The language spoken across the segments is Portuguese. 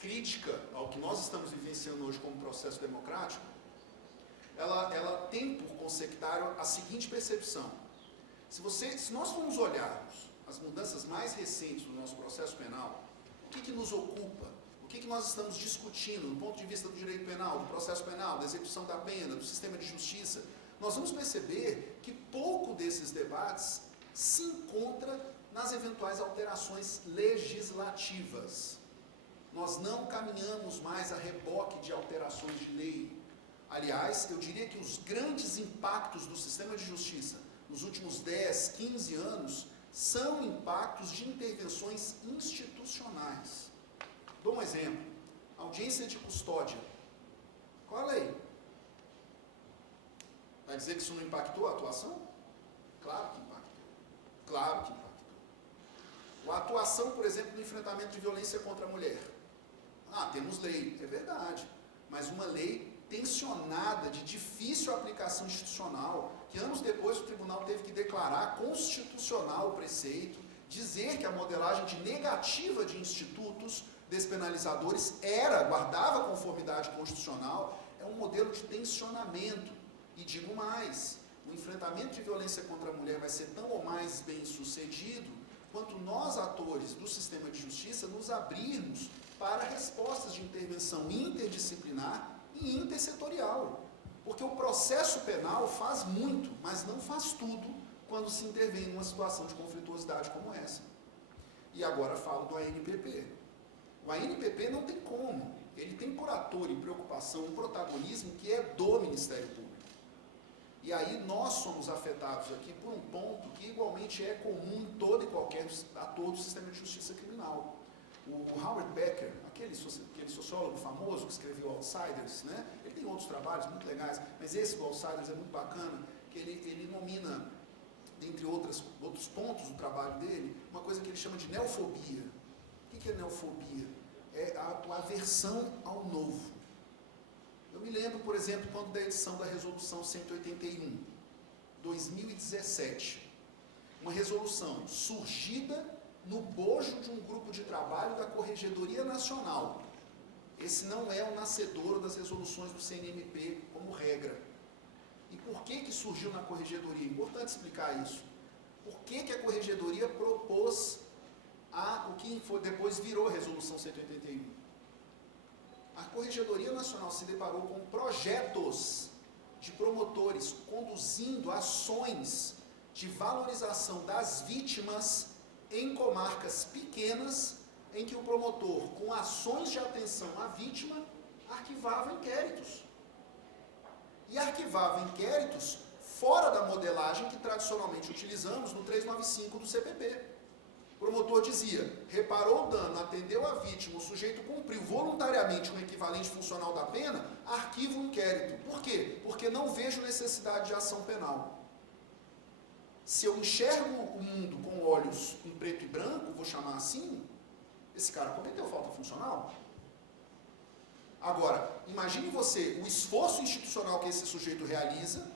crítica ao que nós estamos vivenciando hoje como processo democrático, ela tem por consectário a seguinte percepção. Se nós formos olharmos as mudanças mais recentes do nosso processo penal, o que nos ocupa? O que nós estamos discutindo do ponto de vista do direito penal, do processo penal, da execução da pena, do sistema de justiça? Nós vamos perceber que pouco desses debates se encontra nas eventuais alterações legislativas. Nós não caminhamos mais a reboque de alterações de lei. Aliás, eu diria que os grandes impactos do sistema de justiça nos últimos 10, 15 anos são impactos de intervenções institucionais. Dou um exemplo. Audiência de custódia. Qual a lei? Vai dizer que isso não impactou a atuação? Claro que impactou. Claro que impactou. A atuação, por exemplo, no enfrentamento de violência contra a mulher. Temos lei, é verdade. Mas uma lei tensionada, de difícil aplicação institucional, que anos depois o tribunal teve que declarar constitucional o preceito, dizer que a modelagem de negativa de institutos despenalizadores guardava conformidade constitucional, é um modelo de tensionamento. E digo mais, o enfrentamento de violência contra a mulher vai ser tão ou mais bem sucedido quanto nós, atores do sistema de justiça, nos abrirmos para respostas de intervenção interdisciplinar e intersetorial. Porque o processo penal faz muito, mas não faz tudo quando se intervém numa situação de conflituosidade como essa. E agora falo do ANPP. O ANPP não tem como. Ele tem por ator e preocupação um protagonismo que é do Ministério Público. E aí nós somos afetados aqui por um ponto que igualmente é comum em todo e qualquer ator do sistema de justiça criminal. O Howard Becker, aquele sociólogo famoso que escreveu Outsiders, né? Ele tem outros trabalhos muito legais, mas esse do Outsiders é muito bacana, que ele nomina, dentre outros pontos do trabalho dele, uma coisa que ele chama de neofobia. O que é neofobia? É a aversão ao novo. Eu me lembro, por exemplo, quando da edição da Resolução 181, 2017, uma resolução surgida no bojo de um grupo de trabalho da Corregedoria Nacional. Esse não é o nascedouro das resoluções do CNMP como regra. E por que surgiu na Corregedoria? É importante explicar isso. Por que a Corregedoria propôs o que depois virou a Resolução 181? A Corregedoria Nacional se deparou com projetos de promotores conduzindo ações de valorização das vítimas em comarcas pequenas, em que o promotor, com ações de atenção à vítima, arquivava inquéritos. E arquivava inquéritos fora da modelagem que tradicionalmente utilizamos no 395 do CPP. O promotor dizia, reparou o dano, atendeu a vítima, o sujeito cumpriu voluntariamente um equivalente funcional da pena, arquiva o inquérito. Por quê? Porque não vejo necessidade de ação penal. Se eu enxergo o mundo com olhos em preto e branco, vou chamar assim, esse cara cometeu falta funcional. Agora, imagine você o esforço institucional que esse sujeito realiza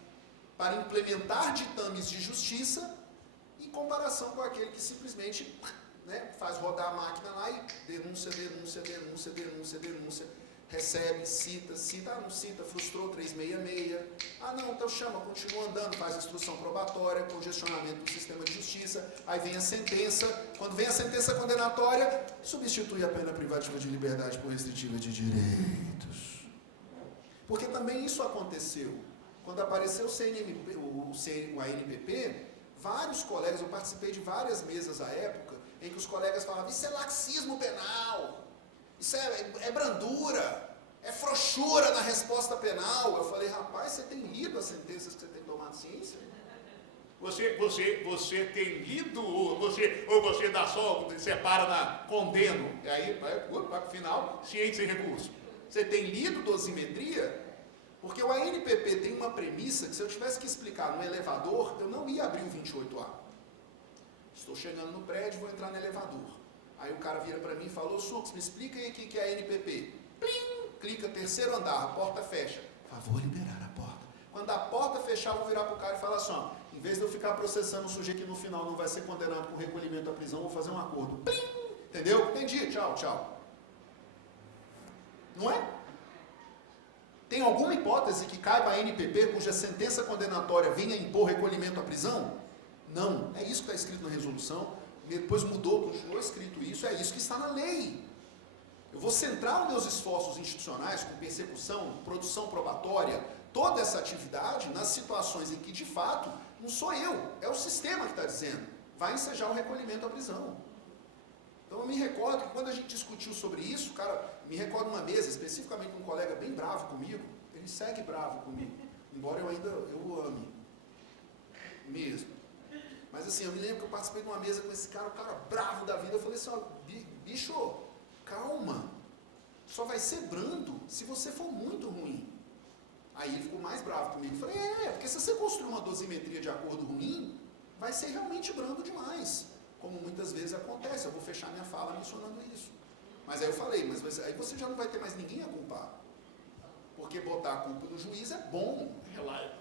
para implementar ditames de justiça em comparação com aquele que simplesmente faz rodar a máquina lá e denúncia, recebe, cita, não cita, frustrou 366, então chama, continua andando, faz instrução probatória, congestionamento do sistema de justiça, aí vem a sentença, quando vem a sentença condenatória, substitui a pena privativa de liberdade por restritiva de direitos. Porque também isso aconteceu, quando apareceu o ANPP, vários colegas, eu participei de várias mesas à época, em que os colegas falavam, isso é laxismo penal, isso é brandura, é frouxura na resposta penal. Eu falei, rapaz, você tem lido as sentenças que você tem tomado ciência? Você tem lido, ou você dá só, separa na condeno, e aí vai para o final, ciência e recurso. Você tem lido dosimetria? Porque o ANPP tem uma premissa que se eu tivesse que explicar no elevador, eu não ia abrir o 28A. Estou chegando no prédio, vou entrar no elevador. Aí o cara vira para mim e falou, Sux, me explica aí o que é ANPP. Plim! Clica, terceiro andar, a porta fecha. Favor liberar a porta. Quando a porta fechar, eu vou virar para o cara e falar assim, em vez de eu ficar processando um sujeito que no final não vai ser condenado por recolhimento à prisão, eu vou fazer um acordo. Plim! Entendeu? Entendi, tchau. Não é? Tem alguma hipótese que caiba a NPP cuja sentença condenatória venha impor recolhimento à prisão? Não. É isso que está escrito na resolução. Depois mudou, continuou escrito isso. É isso que está na lei. Eu vou centrar os meus esforços institucionais com persecução, produção probatória, toda essa atividade nas situações em que, de fato, não sou eu, é o sistema que está dizendo. Vai ensejar o recolhimento à prisão. Então eu me recordo que quando a gente discutiu sobre isso, cara, me recordo uma mesa, especificamente um colega bem bravo comigo, ele segue bravo comigo, embora eu o ame, mesmo. Mas assim, eu me lembro que eu participei de uma mesa com esse cara, o cara bravo da vida, eu falei assim, ó, bicho, calma, só vai ser brando se você for muito ruim. Aí ele ficou mais bravo comigo, eu falei, porque se você construir uma dosimetria de acordo ruim, vai ser realmente brando demais. Como muitas vezes acontece, eu vou fechar minha fala mencionando isso. Mas aí eu falei, mas aí você já não vai ter mais ninguém a culpar. Porque botar a culpa no juiz é bom,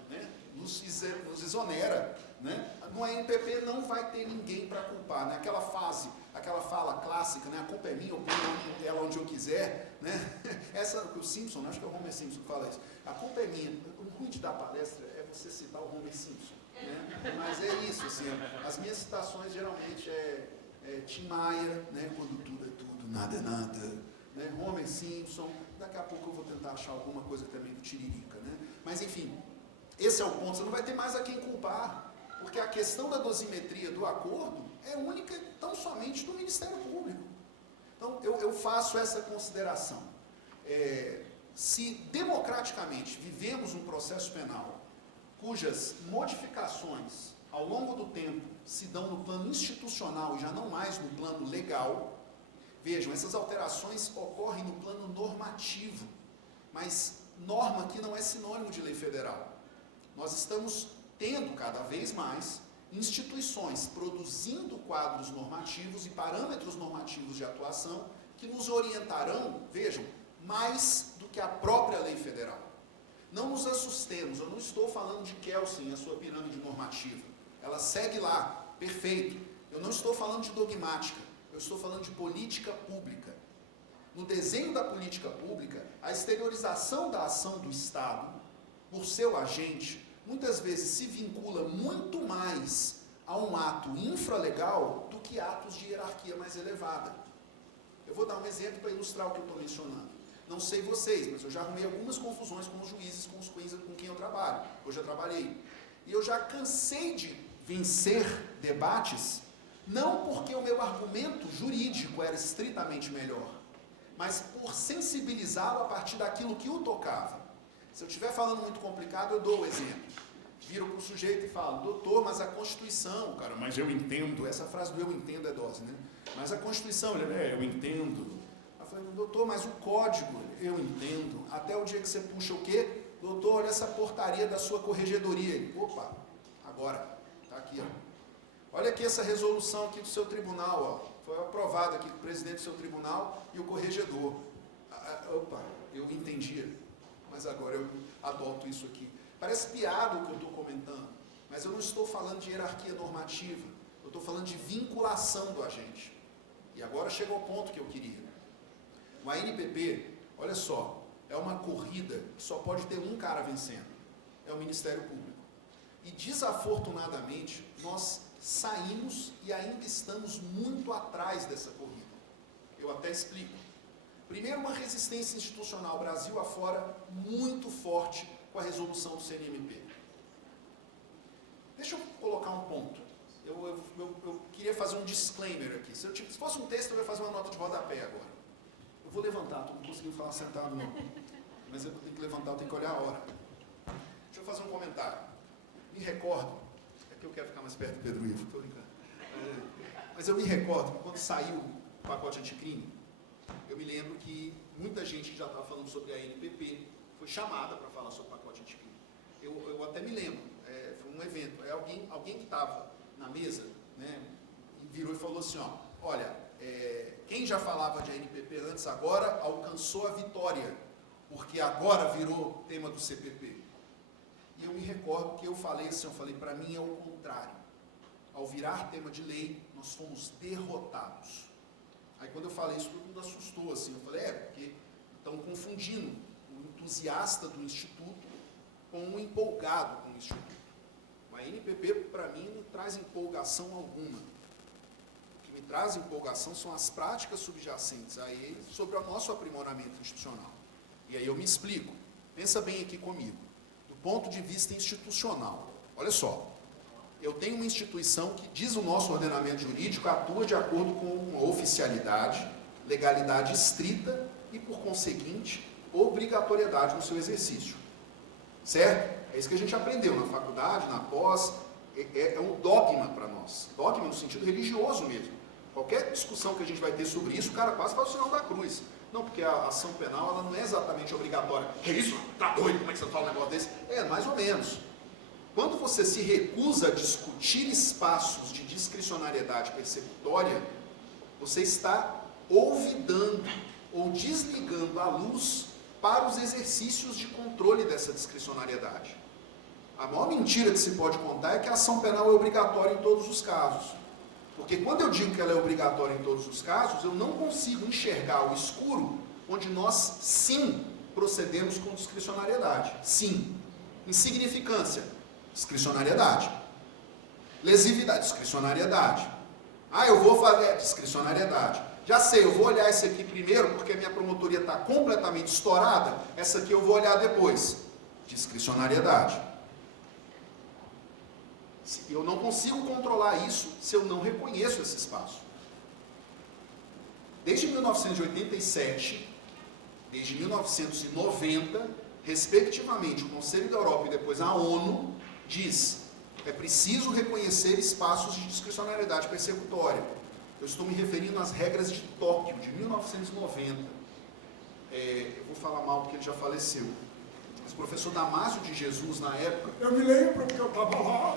né? nos exonera. Né? No ANPP não vai ter ninguém para culpar. Né? Aquela fala clássica, né? A culpa é minha, eu ponho ela onde eu quiser. Né? Essa, o Simpson, acho que é o Homer Simpson que fala isso. A culpa é minha. O ruim de dar palestra é você citar o Homer Simpson. Né? Mas é isso, assim, as minhas citações geralmente Tim Maia, né? Quando tudo é tudo, nada é nada, né? Homer Simpson, daqui a pouco eu vou tentar achar alguma coisa também do Tiririca, né? Mas enfim, esse é o ponto, você não vai ter mais a quem culpar, porque a questão da dosimetria do acordo é única tão somente do Ministério Público. Então eu faço essa consideração. Se democraticamente vivemos um processo penal cujas modificações ao longo do tempo se dão no plano institucional e já não mais no plano legal, vejam, essas alterações ocorrem no plano normativo, mas norma aqui não é sinônimo de lei federal. Nós estamos tendo cada vez mais instituições produzindo quadros normativos e parâmetros normativos de atuação que nos orientarão, vejam, mais do que a própria lei federal. Não nos assustemos, eu não estou falando de Kelsen, a sua pirâmide normativa. Ela segue lá, perfeito. Eu não estou falando de dogmática, eu estou falando de política pública. No desenho da política pública, a exteriorização da ação do Estado, por seu agente, muitas vezes se vincula muito mais a um ato infralegal do que atos de hierarquia mais elevada. Eu vou dar um exemplo para ilustrar o que eu estou mencionando. Não sei vocês, mas eu já arrumei algumas confusões com os juízes com quem eu trabalho. Eu já trabalhei. E eu já cansei de vencer debates, não porque o meu argumento jurídico era estritamente melhor, mas por sensibilizá-lo a partir daquilo que o tocava. Se eu estiver falando muito complicado, eu dou o exemplo. Viro para o sujeito e falo, doutor, mas a Constituição, cara, mas eu entendo. Essa frase do eu entendo é dose, né? Mas a Constituição, eu entendo. Eu falei, doutor, mas o código, eu entendo. Até o dia que você puxa o quê? Doutor, olha essa portaria da sua corregedoria. Ele, opa, agora, está aqui, ó. Olha aqui essa resolução aqui do seu tribunal, ó. Foi aprovada aqui com o presidente do seu tribunal e o corregedor. Opa, eu entendia, mas agora eu adoto isso aqui. Parece piada o que eu estou comentando, mas eu não estou falando de hierarquia normativa, eu estou falando de vinculação do agente. E agora chega ao ponto que eu queria. O ANPP, olha só, é uma corrida que só pode ter um cara vencendo, é o Ministério Público. E desafortunadamente, nós saímos e ainda estamos muito atrás dessa corrida. Eu até explico. Primeiro, uma resistência institucional Brasil afora muito forte com a resolução do CNMP. Deixa eu colocar um ponto. Eu queria fazer um disclaimer aqui. Se fosse um texto, eu ia fazer uma nota de rodapé agora. Eu vou levantar, estou não conseguindo falar sentado não. Mas eu tenho que levantar, eu tenho que olhar a hora. Deixa eu fazer um comentário. Me recordo, é que eu quero ficar mais perto do Pedro Ivo, estou brincando. Mas eu me recordo que quando saiu o pacote anticrime, eu me lembro que muita gente que já estava falando sobre a ANPP foi chamada para falar sobre o pacote anticrime. Eu até me lembro, foi um evento, alguém que estava na mesa, né, virou e falou assim, ó, olha, quem já falava de ANPP antes agora alcançou a vitória, porque agora virou tema do CPP. E eu me recordo que eu falei assim, para mim é o contrário. Ao virar tema de lei, nós fomos derrotados. Aí quando eu falei isso, todo mundo assustou, assim, eu falei, porque Estão confundindo o entusiasta do Instituto com o empolgado com o Instituto. A ANPP, para mim, não traz empolgação alguma. O que me traz empolgação são as práticas subjacentes a ele sobre o nosso aprimoramento institucional. E aí eu me explico. Pensa bem aqui comigo. Do ponto de vista institucional, olha só, eu tenho uma instituição que, diz o nosso ordenamento jurídico, atua de acordo com uma oficialidade, legalidade estrita e, por conseguinte, obrigatoriedade no seu exercício. Certo? É isso que a gente aprendeu na faculdade, na pós, é um dogma para nós. Dogma no sentido religioso mesmo. Qualquer discussão que a gente vai ter sobre isso, o cara quase faz o sinal da cruz. Não, porque a ação penal ela não é exatamente obrigatória. Que isso? Tá doido? Como é que você fala um negócio desse? É, mais ou menos. Quando você se recusa a discutir espaços de discricionariedade persecutória, você está olvidando ou desligando a luz para os exercícios de controle dessa discricionariedade. A maior mentira que se pode contar é que a ação penal é obrigatória em todos os casos. Porque quando eu digo que ela é obrigatória em todos os casos, eu não consigo enxergar o escuro onde nós, sim, procedemos com discricionariedade. Sim. Insignificância, discricionariedade. Lesividade, discricionariedade. Ah, eu vou fazer discricionariedade. Já sei, eu vou olhar esse aqui primeiro porque a minha promotoria está completamente estourada. Essa aqui eu vou olhar depois. Discricionariedade. Eu não consigo controlar isso se eu não reconheço esse espaço. Desde 1987, desde 1990, respectivamente, o Conselho da Europa e depois a ONU diz: é preciso reconhecer espaços de discricionariedade persecutória. Eu estou me referindo às regras de Tóquio, de 1990. Eu vou falar mal porque ele já faleceu. Mas o professor Damásio de Jesus, na época... Eu me lembro porque eu estava lá.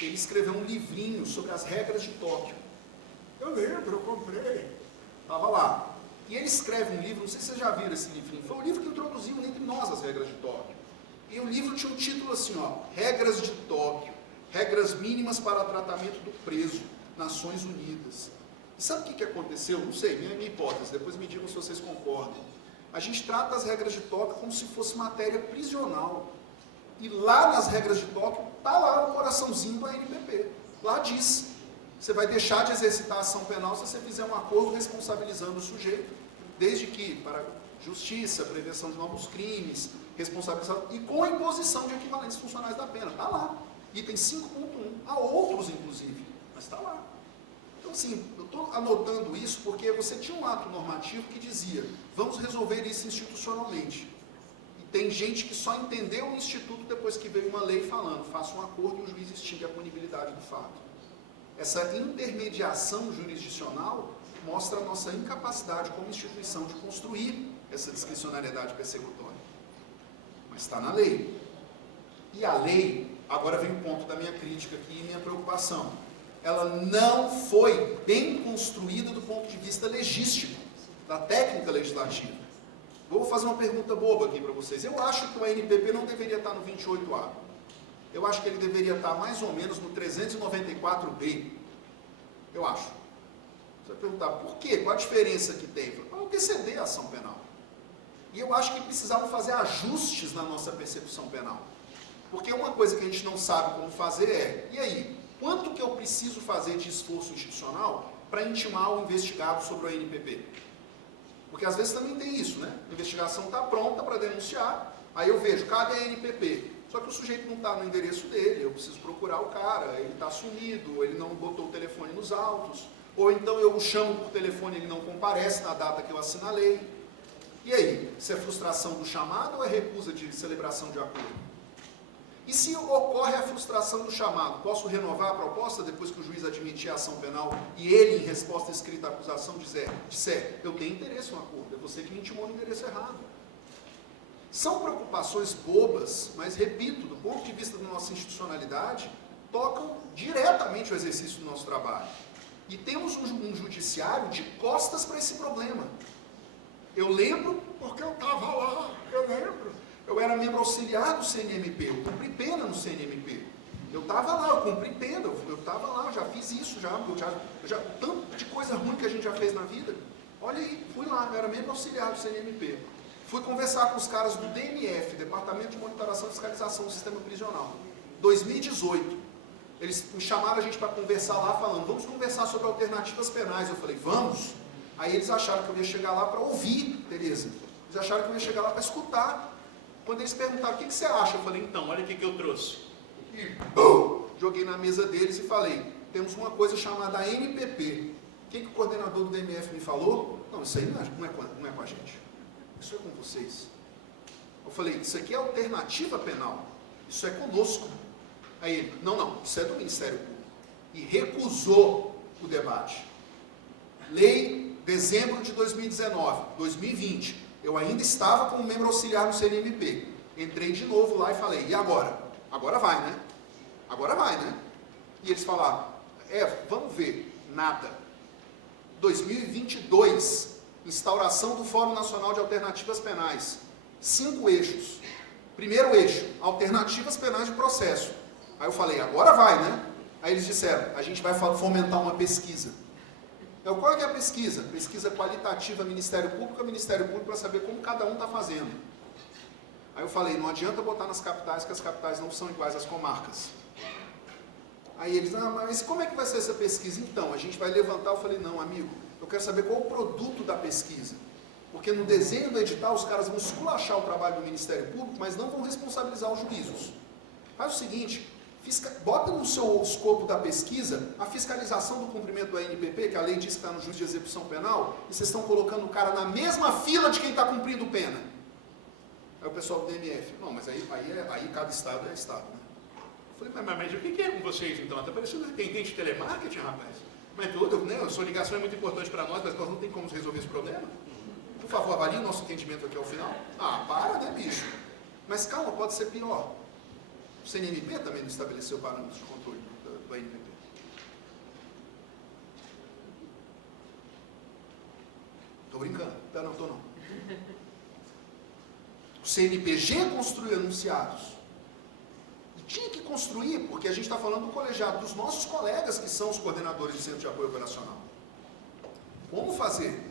Ele escreveu um livrinho sobre as regras de Tóquio. Eu lembro, eu comprei. Estava lá. E ele escreve um livro, não sei se vocês já viram esse livrinho, foi o livro que introduziu entre nós as regras de Tóquio. E o livro tinha um título assim, ó, Regras de Tóquio, regras mínimas para tratamento do preso, Nações Unidas. E sabe o que aconteceu? Não sei, minha hipótese, depois me digam se vocês concordam. A gente trata as regras de Tóquio como se fosse matéria prisional. E lá nas regras de Tóquio, está lá o coraçãozinho do ANPP. Lá diz, você vai deixar de exercitar a ação penal se você fizer um acordo responsabilizando o sujeito, desde que para justiça, prevenção de novos crimes, responsabilização e com a imposição de equivalentes funcionais da pena. Está lá. Item 5.1. Há outros, inclusive, mas está lá. Então, assim, eu estou anotando isso porque você tinha um ato normativo que dizia, vamos resolver isso institucionalmente. E tem gente que só entendeu o instituto depois que veio uma lei falando, faça um acordo e o juiz extingue a punibilidade do fato. Essa intermediação jurisdicional mostra a nossa incapacidade como instituição de construir essa discricionariedade persecutória. Mas está na lei. E a lei, agora vem o ponto da minha crítica aqui e minha preocupação. Ela não foi bem construída do ponto de vista legístico, da técnica legislativa. Vou fazer uma pergunta boba aqui para vocês. Eu acho que o ANPP não deveria estar no 28A. Eu acho que ele deveria estar mais ou menos no 394B. Eu acho. Você vai perguntar, por quê? Qual a diferença que tem? Para anteceder a ação penal. E eu acho que precisavam fazer ajustes na nossa percepção penal. Porque uma coisa que a gente não sabe como fazer é, e aí, quanto que eu preciso fazer de esforço institucional para intimar o investigado sobre o ANPP? Porque às vezes também tem isso, né? A investigação está pronta para denunciar, aí eu vejo, cabe a ANPP. Só que o sujeito não está no endereço dele, eu preciso procurar o cara, ele está sumido, ou ele não botou o telefone nos autos, ou então eu o chamo por telefone e ele não comparece na data que eu assinalei. E aí, isso é frustração do chamado ou é recusa de celebração de acordo? E se ocorre a frustração do chamado, posso renovar a proposta depois que o juiz admitir a ação penal e ele, em resposta escrita à acusação, disser, eu tenho interesse no acordo, é você que me intimou no endereço errado. São preocupações bobas, mas, repito, do ponto de vista da nossa institucionalidade, tocam diretamente o exercício do nosso trabalho. E temos um judiciário de costas para esse problema. Eu lembro, porque eu estava lá, eu lembro. Eu era membro auxiliar do CNMP, eu cumpri pena no CNMP. Eu estava lá, eu cumpri pena, eu estava lá, eu já fiz isso, o tanto de coisa ruim que a gente já fez na vida. Olha aí, fui lá, eu era membro auxiliar do CNMP. Fui conversar com os caras do DMF, Departamento de Monitoração e Fiscalização do Sistema Prisional. 2018. Eles me chamaram a gente para conversar lá, falando, vamos conversar sobre alternativas penais. Eu falei, vamos. Aí eles acharam que eu ia chegar lá para ouvir, Tereza. Eles acharam que eu ia chegar lá para escutar. Quando eles perguntaram, o que você acha? Eu falei, então, olha o que eu trouxe. E, bum, joguei na mesa deles e falei, temos uma coisa chamada NPP. O que o coordenador do DMF me falou? Não, isso aí não é com a gente. Isso é com vocês. Eu falei, isso aqui é alternativa penal. Isso é conosco. Aí ele, não, isso é do Ministério Público. E recusou o debate. Lei, dezembro de 2019, 2020. Eu ainda estava como membro auxiliar no CNMP. Entrei de novo lá e falei, e agora? Agora vai, né? Agora vai, né? E eles falaram, vamos ver, nada. 2022, instauração do Fórum Nacional de Alternativas Penais. 5 eixos. Primeiro eixo, alternativas penais de processo. Aí eu falei, agora vai, né? Aí eles disseram, a gente vai fomentar uma pesquisa. Qual é a pesquisa? Pesquisa qualitativa Ministério Público para saber como cada um está fazendo. Aí eu falei, não adianta botar nas capitais, que as capitais não são iguais às comarcas. Aí eles, mas como é que vai ser essa pesquisa? Então, a gente vai levantar. Eu falei, não, amigo, eu quero saber qual é o produto da pesquisa. Porque no desenho do edital, os caras vão esculachar o trabalho do Ministério Público, mas não vão responsabilizar os juízos. Faz o seguinte, bota no seu escopo da pesquisa a fiscalização do cumprimento do ANPP, que a lei diz que está no juiz de execução penal, e vocês estão colocando o cara na mesma fila de quem está cumprindo pena. Aí o pessoal do DMF, não, mas aí cada estado é estado, né? Eu falei, mas o que é com vocês então? Está parecendo atendente de telemarketing, rapaz. Mas tudo, né? A sua ligação é muito importante para nós, mas nós não tem como resolver esse problema. Por favor, avalie o nosso atendimento aqui ao final. Para, né, bicho? Mas calma, pode ser pior. O CNMP também não estabeleceu parâmetros de controle do ANPP. Estou brincando. Não, estou não. O CNPG construiu enunciados. E tinha que construir, porque a gente está falando do colegiado, dos nossos colegas que são os coordenadores de centro de apoio operacional. Como fazer?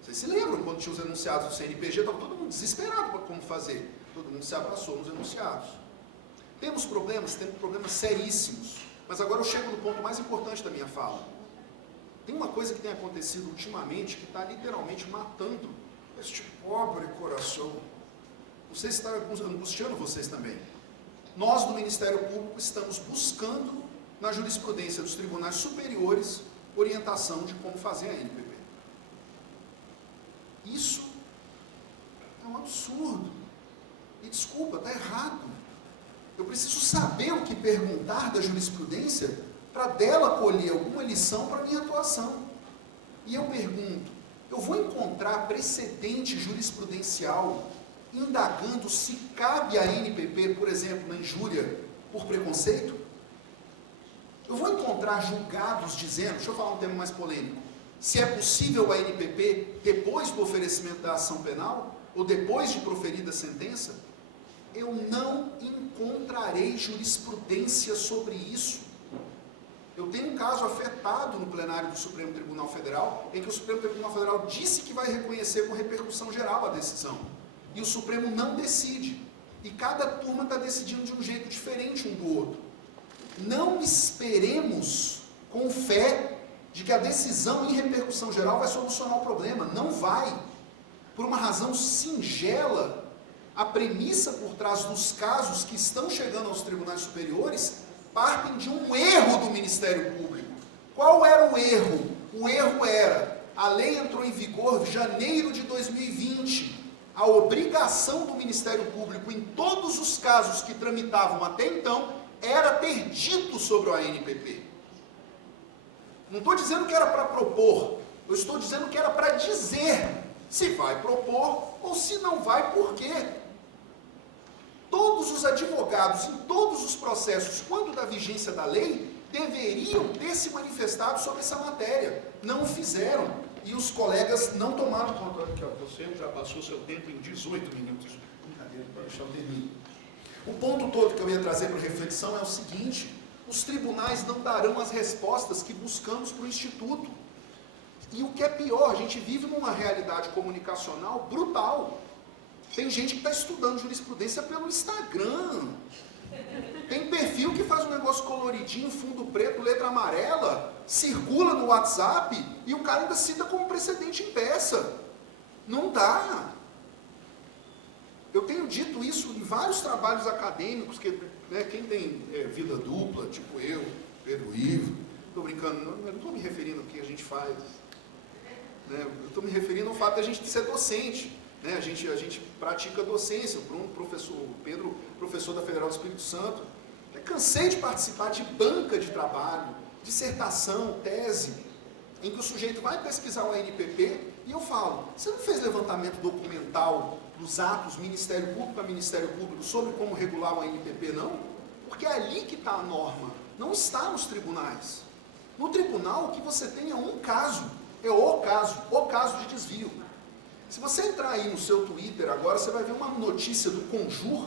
Vocês se lembram, quando tinha os enunciados do CNPG, estava todo mundo desesperado para como fazer. Todo mundo se abraçou nos enunciados. Temos problemas seríssimos. Mas agora eu chego no ponto mais importante da minha fala. Tem uma coisa que tem acontecido ultimamente que está literalmente matando este pobre coração. Não sei se está angustiando vocês também. Nós, do Ministério Público, estamos buscando, na jurisprudência dos tribunais superiores, orientação de como fazer a NPP. Isso é um absurdo. E desculpa, está errado. Eu preciso saber o que perguntar da jurisprudência para dela colher alguma lição para a minha atuação. E eu pergunto, eu vou encontrar precedente jurisprudencial indagando se cabe a NPP, por exemplo, na injúria por preconceito? Eu vou encontrar julgados dizendo, deixa eu falar um tema mais polêmico, se é possível a NPP depois do oferecimento da ação penal, ou depois de proferida a sentença? Eu não encontrarei jurisprudência sobre isso. Eu tenho um caso afetado no plenário do Supremo Tribunal Federal, em que o Supremo Tribunal Federal disse que vai reconhecer com repercussão geral a decisão. E o Supremo não decide. E cada turma está decidindo de um jeito diferente um do outro. Não esperemos com fé de que a decisão em repercussão geral vai solucionar o problema. Não vai. Por uma razão singela, a premissa por trás dos casos que estão chegando aos tribunais superiores partem de um erro do Ministério Público. Qual era o erro? O erro era, a lei entrou em vigor em janeiro de 2020. A obrigação do Ministério Público em todos os casos que tramitavam até então era ter dito sobre o ANPP. Não estou dizendo que era para propor, eu estou dizendo que era para dizer se vai propor ou se não vai, por quê. Todos os advogados em todos os processos, quando da vigência da lei, deveriam ter se manifestado sobre essa matéria. Não o fizeram. E os colegas não tomaram conta. Aqui, ó, você já passou seu tempo em 18 minutos. Brincadeira, para deixar o termino. O ponto todo que eu ia trazer para reflexão é o seguinte: os tribunais não darão as respostas que buscamos para o Instituto. E o que é pior, a gente vive numa realidade comunicacional brutal. Tem gente que está estudando jurisprudência pelo Instagram. Tem perfil que faz um negócio coloridinho, fundo preto, letra amarela, circula no WhatsApp e o cara ainda cita como precedente em peça. Não dá. Eu tenho dito isso em vários trabalhos acadêmicos, que, né, quem tem vida dupla, tipo eu, Pedro Ivo, estou brincando, não estou me referindo ao que a gente faz, né, eu estou me referindo ao fato de a gente ser docente. Né, a gente pratica docência, o Bruno, professor, o Pedro, professor da Federal do Espírito Santo. Eu cansei de participar de banca de trabalho, dissertação, tese, em que o sujeito vai pesquisar o ANPP e eu falo, você não fez levantamento documental dos atos Ministério Público a Ministério Público sobre como regular o ANPP, não? Porque é ali que está a norma, não está nos tribunais. No tribunal, o que você tem é um caso, é o caso de desvio. Se você entrar aí no seu Twitter agora, você vai ver uma notícia do Conjur,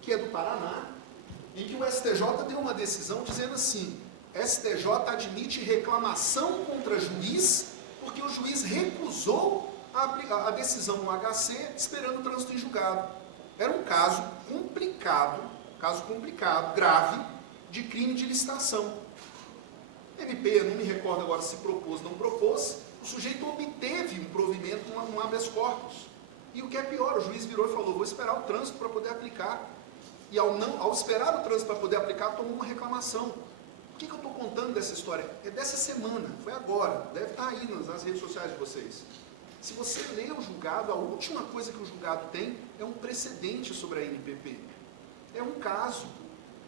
que é do Paraná, em que o STJ deu uma decisão dizendo assim, STJ admite reclamação contra juiz, porque o juiz recusou a decisão no HC, esperando o trânsito em julgado. Era um caso complicado, grave, de crime de licitação. MP, não me recordo agora se propôs ou não propôs, o sujeito obteve um provimento num habeas corpus. E o que é pior, o juiz virou e falou, vou esperar o trânsito para poder aplicar. E ao esperar o trânsito para poder aplicar, tomou uma reclamação. Por que eu estou contando dessa história? É dessa semana, foi agora, deve estar aí nas redes sociais de vocês. Se você ler o julgado, a última coisa que o julgado tem é um precedente sobre a ANPP. É um caso.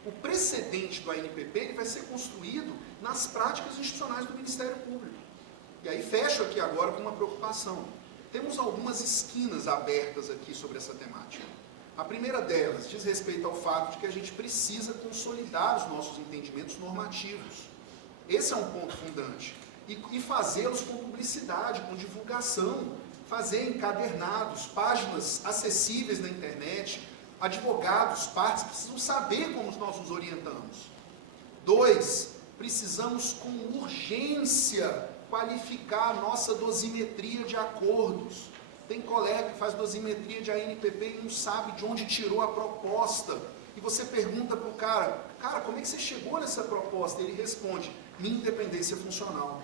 O precedente do ANPP ele vai ser construído nas práticas institucionais do Ministério Público. E aí fecho aqui agora com uma preocupação. Temos algumas esquinas abertas aqui sobre essa temática. A primeira delas diz respeito ao fato de que a gente precisa consolidar os nossos entendimentos normativos. Esse é um ponto fundante. E fazê-los com publicidade, com divulgação. Fazer encadernados, páginas acessíveis na internet. Advogados, partes, precisam saber como nós nos orientamos. 2, precisamos com urgência qualificar a nossa dosimetria de acordos. Tem colega que faz dosimetria de ANPP e não sabe de onde tirou a proposta. E você pergunta para o cara, como é que você chegou nessa proposta? Ele responde, minha independência funcional.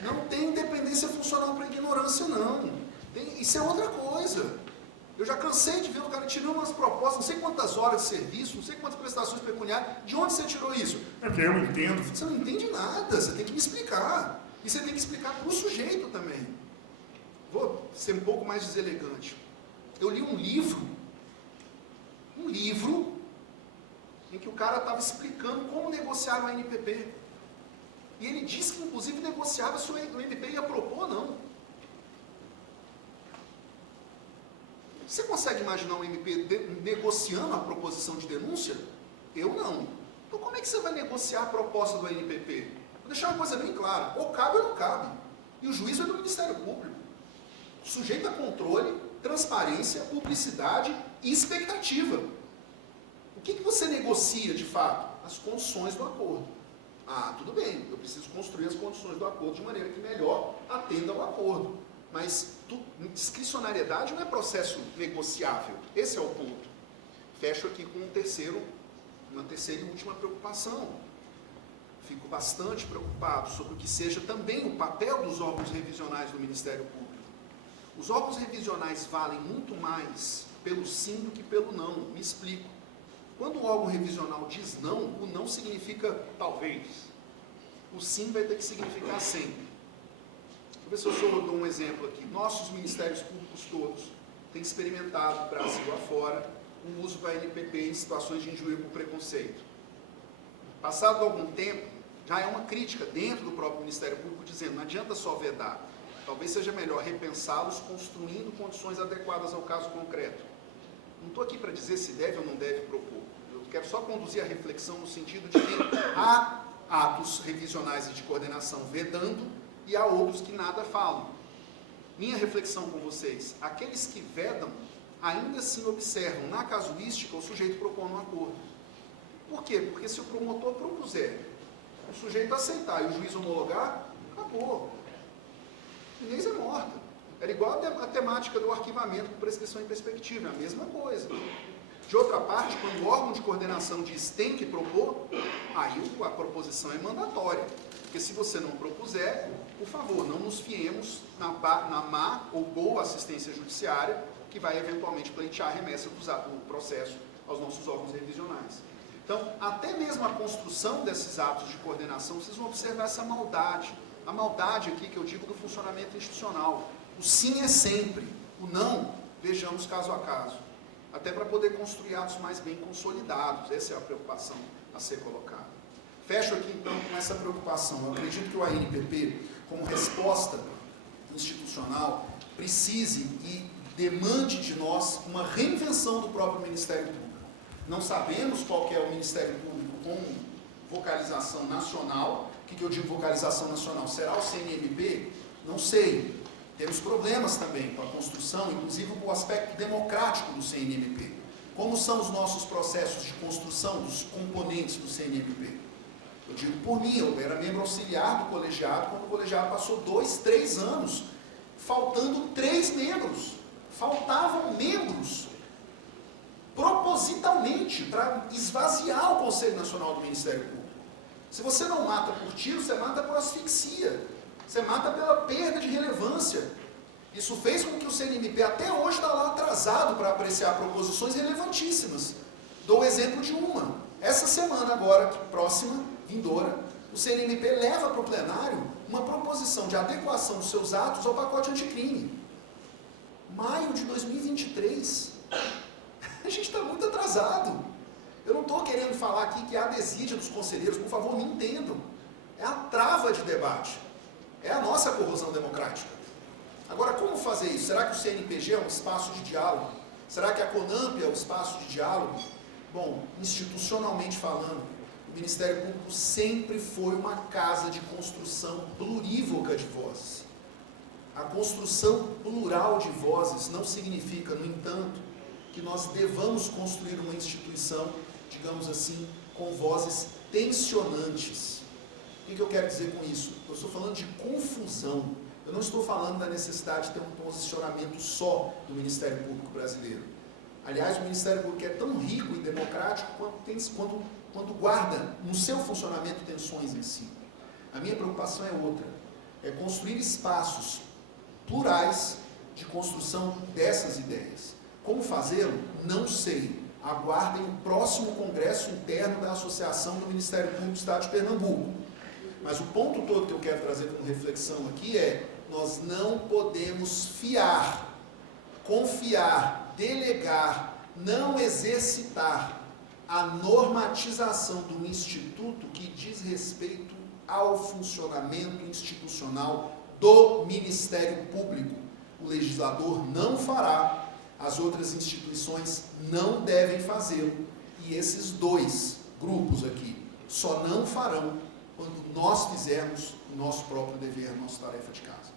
Não tem independência funcional para ignorância, não. Isso é outra coisa. Eu já cansei de ver o cara tirando umas propostas, não sei quantas horas de serviço, não sei quantas prestações pecuniárias. De onde você tirou isso? É que eu entendo. Você não entende nada, você tem que me explicar. E você tem que explicar para o sujeito também. Vou ser um pouco mais deselegante. Eu li um livro em que o cara estava explicando como negociar o ANPP. E ele disse que, inclusive, negociava se o MP ia propor ou não. Você consegue imaginar um MP negociando a proposição de denúncia? Eu não. Então, como é que você vai negociar a proposta do ANPP? Vou deixar uma coisa bem clara. Ou cabe ou não cabe. E o juízo é do Ministério Público. Sujeito a controle, transparência, publicidade e expectativa. O que você negocia, de fato? As condições do acordo. Ah, tudo bem, eu preciso construir as condições do acordo de maneira que melhor atenda ao acordo. Mas discricionariedade não é processo negociável. Esse é o ponto. Fecho aqui com uma terceira e última preocupação. Fico bastante preocupado sobre o que seja também o papel dos órgãos revisionais do Ministério Público. Os órgãos revisionais valem muito mais pelo sim do que pelo não. Me explico. Quando o órgão revisional diz não, o não significa talvez. O sim vai ter que significar sempre. Deixa eu ver se eu dou um exemplo aqui. Nossos ministérios públicos todos têm experimentado, Brasil afora, o uso do ANPP em situações de injúria por preconceito. Passado algum tempo, já é uma crítica dentro do próprio Ministério Público dizendo, não adianta só vedar. Talvez seja melhor repensá-los construindo condições adequadas ao caso concreto. Não estou aqui para dizer se deve ou não deve propor. Eu quero só conduzir a reflexão no sentido de que há atos revisionais e de coordenação vedando e há outros que nada falam. Minha reflexão com vocês, aqueles que vedam ainda assim observam na casuística o sujeito propondo um acordo. Por quê? Porque se o promotor propuser, o sujeito aceitar e o juiz homologar, acabou. Inês é morta. Era igual a temática do arquivamento com prescrição em perspectiva, é a mesma coisa. De outra parte, quando o órgão de coordenação diz tem que propor, aí a proposição é mandatória. Porque se você não propuser, por favor, não nos fiemos na má ou boa assistência judiciária que vai eventualmente pleitear a remessa do processo aos nossos órgãos revisionais. Então, até mesmo a construção desses atos de coordenação, vocês vão observar essa maldade. A maldade aqui que eu digo do funcionamento institucional. O sim é sempre, o não, vejamos caso a caso. Até para poder construir atos mais bem consolidados. Essa é a preocupação a ser colocada. Fecho aqui então com essa preocupação. Eu acredito que o ANPP, como resposta institucional, precise e demande de nós uma reinvenção do próprio Ministério Público. Não sabemos qual que é o Ministério Público com vocalização nacional. O que eu digo vocalização nacional? Será o CNMP? Não sei. Temos problemas também com a construção, inclusive com o aspecto democrático do CNMP. Como são os nossos processos de construção dos componentes do CNMP? Eu digo por mim, eu era membro auxiliar do colegiado, quando o colegiado passou 2, 3 anos, faltando 3 membros. Faltavam membros, propositalmente, para esvaziar o Conselho Nacional do Ministério Público. Se você não mata por tiro, você mata por asfixia. Você mata pela perda de relevância. Isso fez com que o CNMP até hoje está lá atrasado para apreciar proposições relevantíssimas. Dou o exemplo de uma. Essa semana agora, próxima, vindoura, o CNMP leva para o plenário uma proposição de adequação dos seus atos ao pacote anticrime. Maio de 2023. A gente está muito atrasado. Eu não estou querendo falar aqui que há desídia dos conselheiros, por favor, me entendam. É a trava de debate. É a nossa corrosão democrática. Agora, como fazer isso? Será que o CNPG é um espaço de diálogo? Será que a CONAMP é um espaço de diálogo? Bom, institucionalmente falando, o Ministério Público sempre foi uma casa de construção plurívoca de vozes. A construção plural de vozes não significa, no entanto, que nós devamos construir uma instituição, digamos assim, com vozes tensionantes. O que eu quero dizer com isso? Eu estou falando de confusão. Eu não estou falando da necessidade de ter um posicionamento só do Ministério Público brasileiro. Aliás, o Ministério Público é tão rico e democrático quanto guarda no seu funcionamento tensões em si. A minha preocupação é outra. É construir espaços plurais de construção dessas ideias. Como fazê-lo? Não sei. Aguardem o próximo congresso interno da Associação do Ministério Público do Estado de Pernambuco. Mas o ponto todo que eu quero trazer como reflexão aqui é: nós não podemos confiar, delegar, não exercitar a normatização do instituto que diz respeito ao funcionamento institucional do Ministério Público. O legislador não fará, as outras instituições não devem fazê-lo, e esses 2 grupos aqui só não farão quando nós fizermos o nosso próprio dever, a nossa tarefa de casa.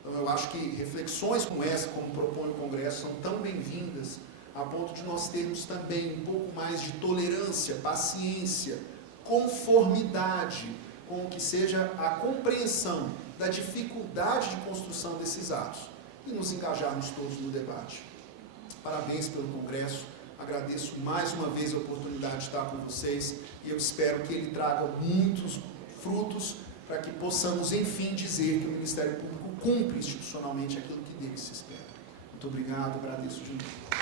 Então eu acho que reflexões como essa, como propõe o Congresso, são tão bem-vindas, a ponto de nós termos também um pouco mais de tolerância, paciência, conformidade com o que seja a compreensão da dificuldade de construção desses atos e nos engajarmos todos no debate. Parabéns pelo Congresso, agradeço mais uma vez a oportunidade de estar com vocês e eu espero que ele traga muitos frutos para que possamos, enfim, dizer que o Ministério Público cumpre institucionalmente aquilo que dele se espera. Muito obrigado, agradeço de novo.